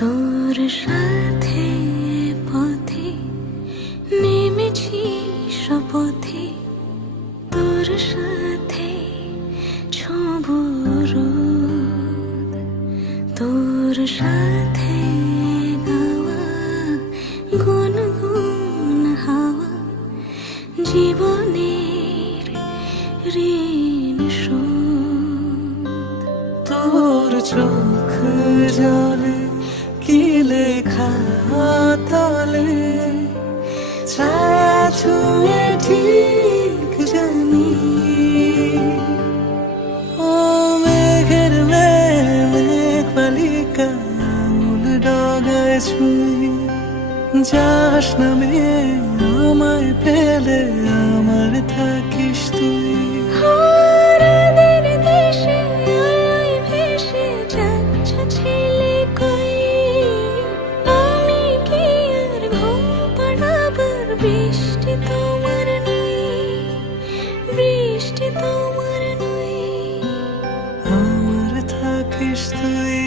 তোর সাথে পথে নেমেছি শপথে। তোর সাথে ছব তোর সাথে গাওয়া গুনগুন হাওয়া জীবনের ঋণ শোধ। তোর চোখ জল তলে? আঙুল ডগায় ছুঁই যাস না মেয়ে আমায় পেলে আমার থাকিস তুই। triste